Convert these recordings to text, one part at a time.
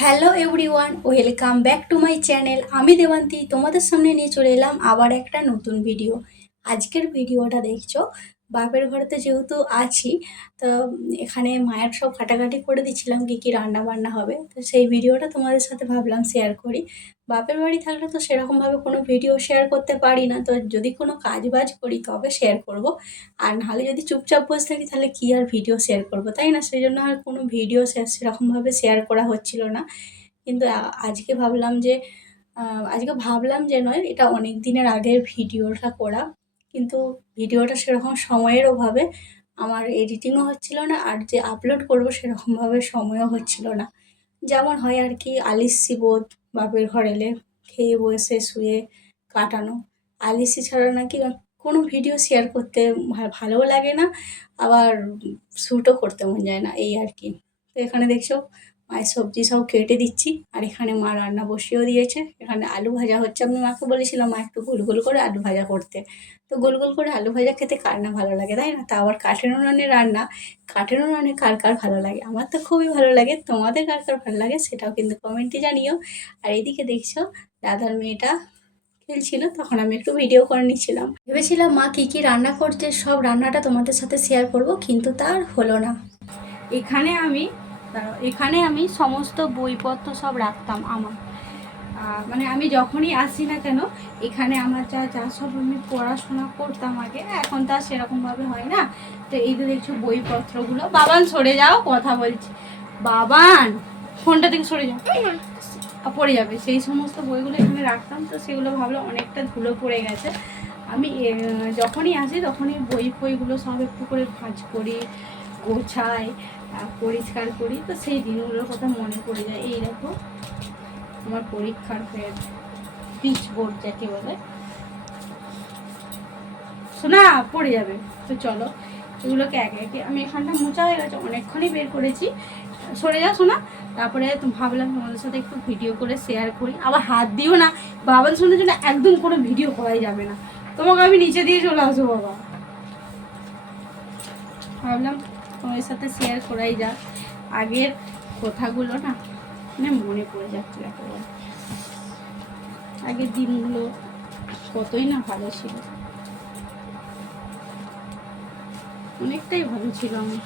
Hello everyone, welcome back to my channel. আমি দেবান্তি, তোমাদের সামনে নিয়ে চলে এলাম আবার একটা নতুন ভিডিও। আজকের ভিডিওটা দেখছ বাপের ঘরেতে যেহেতু আছি, তো এখানে মায়ের সব কাটাকাটি করে দিচ্ছিলাম কী কী রান্না বান্না হবে। তো সেই ভিডিওটা তোমাদের সাথে ভাবলাম শেয়ার করি। বাপের বাড়ি থাকলে তো সেরকমভাবে কোনো ভিডিও শেয়ার করতে পারি না। তো যদি কোনো কাজ বাজ করি তবে শেয়ার করব। আর নাহলে যদি চুপচাপ বসে থাকি তাহলে কী আর ভিডিও শেয়ার করব, তাই না? সেই জন্য আর কোনো ভিডিও শেয়ার সেরকমভাবে শেয়ার করা হচ্ছিল না। কিন্তু আজকে ভাবলাম যে আজকে ভাবলাম যে নয়, এটা অনেক দিনের আগের ভিডিওটা করা। কিন্তু ভিডিওটা সেরকম সময়ের অভাবে আমার এডিটিংও হচ্ছিল না আর যে আপলোড করব সেরকমভাবে সময়ও হচ্ছিল না। যেমন হয় আর কি, আলিসি বোধ বাপের ঘর এলে খেয়ে, বসে, শুয়ে কাটানো। আলিসি ছাড়া নাকি কোনো ভিডিও শেয়ার করতে ভালোও লাগে না, আবার শ্যুটও করতে মন যায় না, এই আর কি। তো এখানে দেখছ মায়ের সবজি সব কেটে দিচ্ছি। আর এখানে মা রান্না বসিয়েও দিয়েছে। এখানে আলু ভাজা হচ্ছে। আমি মাকে বলেছিলাম, মা, একটু গোল গোল করে আলু ভাজা করতে। তো গোল গোল করে আলু ভাজা খেতে কার না ভালো লাগে, তাই না? তা আবার কাঠের উনুনে রান্না, কাঠের উনুনে কার কার ভালো লাগে? আমার তো খুবই ভালো লাগে। তোমাদের কার কার ভালো লাগে সেটাও কিন্তু কমেন্টে জানিও। আর এইদিকে দেখছ, দাদার মেয়েটা খেলছিল, তখন আমি একটু ভিডিও করে নিচ্ছিলাম। ভেবেছিলাম, মা, কী কী রান্না করছে? সব রান্নাটা তোমাদের সাথে শেয়ার করব, কিন্তু তার হলো না। এখানে আমি এখানে আমি সমস্ত বইপত্র সব রাখতাম আমার। মানে আমি যখনই আসি না কেন, এখানে আমার যা যা সব আমি পড়াশোনা করতাম আগে, এখন তো সেরকমভাবে হয় না। তো এই যে দেখছ বইপত্রগুলো, বাবান সরে যাও, কথা বলছি। বাবান, ফোনটা থেকে সরে যাও। পড়ে যাবে। সেই সমস্ত বইগুলো এখানে রাখতাম, তো সেগুলো ভাবলাম অনেকটা ধুলো পড়ে গেছে। আমি যখনই আসি তখনই বই ফইগুলো সব একটু করে ভাঁজ করি। গোছাই পরিষ্কার করি। তো সেই দিনগুলোর কথা মনে পড়ে যায়। এই দেখো, আমার পরীক্ষার ফের পিচ বোর্ড যাকে বলে। শোনা পড়ে যাবে। তো চলো, এগুলোকে একে একে, আমি এখানটা মোচা হয়ে গেছে, অনেকক্ষণই বের করেছি। সরে যাও শোনা তারপরে ভাবলাম তোমাদের সাথে একটু ভিডিও করে শেয়ার করি। আবার হাত দিও না। বাবার শোনার জন্য একদম কোনো ভিডিও করাই যাবে না। তোমাকে আমি নিচে দিয়ে চলে আসব, বাবা। ভাবলাম তোমাদের সাথে শেয়ার করাই যাক। আগের কথাগুলো না মানে মনে পড়ে যাচ্ছে একেবারে আগের দিনগুলো কতই না ভালো ছিল। অনেকটাই ভালো ছিল আমি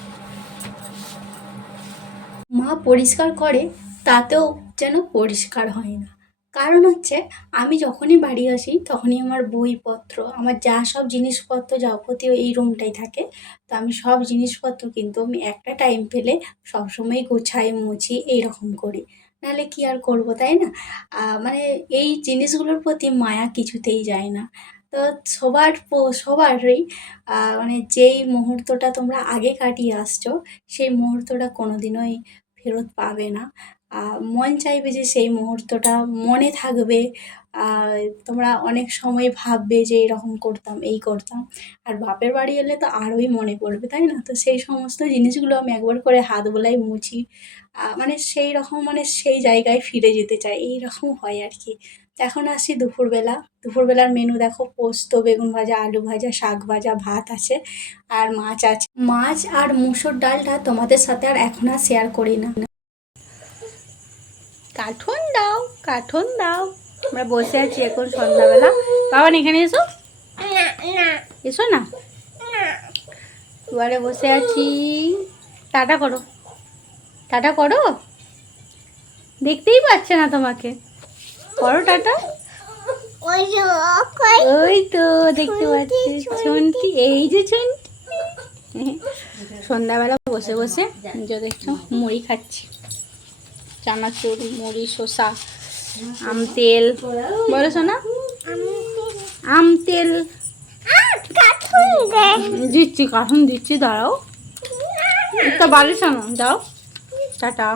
মা পরিষ্কার করে, তাতেও যেন পরিষ্কার হয় না। কারণ হচ্ছে আমি যখনই বাড়ি আসি, তখনই আমার বইপত্র, আমার যা সব জিনিসপত্র যাবতীয় এই রুমটাই থাকে, তো আমি সব জিনিসপত্র কিন্তু আমি একটা টাইম পেলে সবসময় গোছাই, মুছি, এইরকম করি। নাহলে কি আর করব, তাই না? মানে এই জিনিসগুলোর প্রতি মায়া কিছুতেই যায় না। তো সবার সবারই মানে যেই মুহূর্তটা তোমরা আগে কাটিয়ে আসছো, সেই মুহূর্তটা কোনোদিনই ফেরত পাবে না। মন চাইবে যে সেই মুহূর্তটা মনে থাকবে। তোমরা অনেক সময় ভাববে যে এরকম করতাম, এই করতাম। আর বাপের বাড়ি এলে তো আরোই মনে পড়বে, তাই না? তো সেই সমস্ত জিনিসগুলো আমি একবার করে হাত বোলাই মুছি। মানে সেই রকম মানে সেই জায়গায় ফিরে যেতে চাই, এই রকম হয় আর কি। এখন আসি দুপুরবেলা। দুপুরবেলার মেনু দেখো, পোস্ত, বেগুন ভাজা, আলু ভাজা, শাক ভাজা, ভাত আছে আর মাছ আছে। মাছ আর মুসুর ডালটা তোমাদের সাথে আর এখন আর শেয়ার করি না। কাঠন দাও কাঠন দাও। আমরা বসে আছি এখন সন্ধ্যাবেলা। বাবা এখানে এসো। এসো না? দুয়ারে বসে আছি। টাটা করো। টাটা করো? দেখতেই পাচ্ছে না তোমাকে। করো টাটা। ওই তো, দেখতে পাচ্ছি। শুনতি এই যে শুনতি সন্ধ্যাবেলা বসে বসে যে দেখছ মুড়ি খাচ্ছি। চানাচুর, মুড়ি, শসা, আম তেল। বলো শোনা আম তেল। দিচ্ছি, কাঠুন দিচ্ছি, দাঁড়াও। একটা বাড়ি শোনো দাও। টাটা।